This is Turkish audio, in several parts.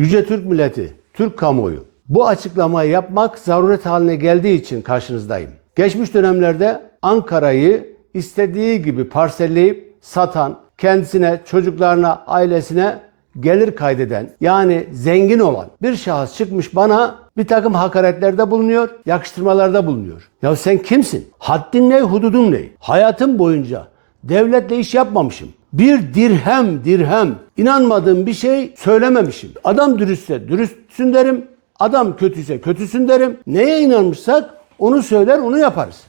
Yüce Türk milleti, Türk kamuoyu bu açıklamayı yapmak zaruret haline geldiği için karşınızdayım. Geçmiş dönemlerde Ankara'yı istediği gibi parselleyip satan, kendisine, çocuklarına, ailesine gelir kaydeden yani zengin olan bir şahıs çıkmış bana bir takım hakaretlerde bulunuyor, yakıştırmalarda bulunuyor. Ya sen kimsin? Haddin ne, hududun ne? Hayatım boyunca devletle iş yapmamışım. Bir dirhem dirhem inanmadığım bir şey söylememişim. Adam dürüstse dürüstsün derim. Adam kötüyse kötüsün derim. Neye inanmışsak onu söyler onu yaparız.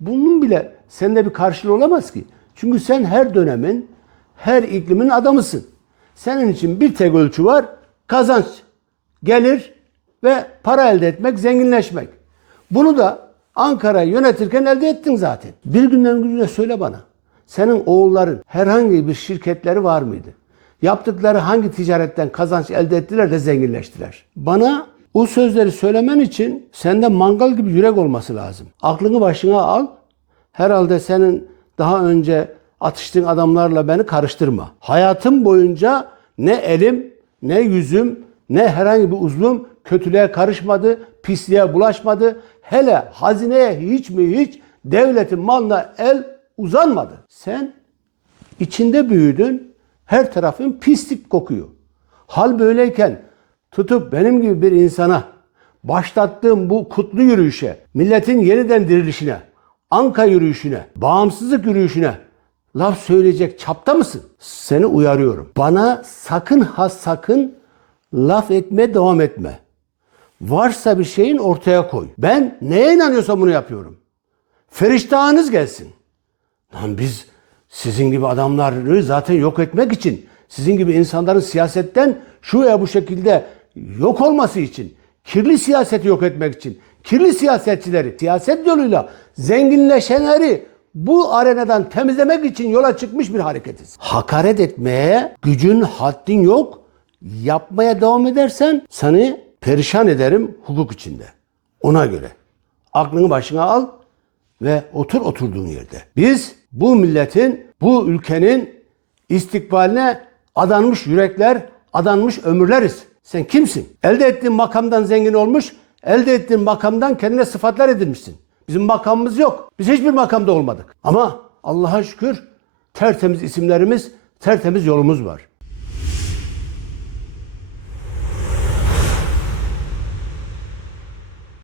Bunun bile sende bir karşılığı olamaz ki. Çünkü sen her dönemin, her iklimin adamısın. Senin için bir tek ölçü var. Kazanç, gelir ve para elde etmek, zenginleşmek. Bunu da Ankara'yı yönetirken elde ettin zaten. Bir günden güne söyle bana. Senin oğulların herhangi bir şirketleri var mıydı? Yaptıkları hangi ticaretten kazanç elde ettiler de zenginleştiler? Bana o sözleri söylemen için sende mangal gibi yürek olması lazım. Aklını başına al. Herhalde senin daha önce atıştığın adamlarla beni karıştırma. Hayatım boyunca ne elim, ne yüzüm, ne herhangi bir uzvum kötülüğe karışmadı, pisliğe bulaşmadı. Hele hazineye hiç mi hiç devletin malına el uzanmadı. Sen içinde büyüdün, her tarafın pislik kokuyor. Hal böyleyken tutup benim gibi bir insana başlattığım bu kutlu yürüyüşe, milletin yeniden dirilişine, Anka yürüyüşüne, bağımsızlık yürüyüşüne laf söyleyecek çapta mısın? Seni uyarıyorum. Bana sakın ha sakın laf etmeye devam etme. Varsa bir şeyin ortaya koy. Ben neye inanıyorsam bunu yapıyorum. Feriştahınız gelsin. Lan biz sizin gibi adamları zaten yok etmek için, sizin gibi insanların siyasetten şu veya bu şekilde yok olması için, kirli siyaseti yok etmek için, kirli siyasetçileri siyaset yoluyla zenginleşenleri bu arenadan temizlemek için yola çıkmış bir hareketiz. Hakaret etmeye gücün haddin yok. Yapmaya devam edersen seni perişan ederim hukuk içinde. Ona göre. Aklını başına al ve otur oturduğun yerde. Biz bu milletin, bu ülkenin istikbaline adanmış yürekler, adanmış ömürleriz. Sen kimsin? Elde ettiğin makamdan zengin olmuş, elde ettiğin makamdan kendine sıfatlar edinmişsin. Bizim makamımız yok. Biz hiçbir makamda olmadık. Ama Allah'a şükür tertemiz isimlerimiz, tertemiz yolumuz var.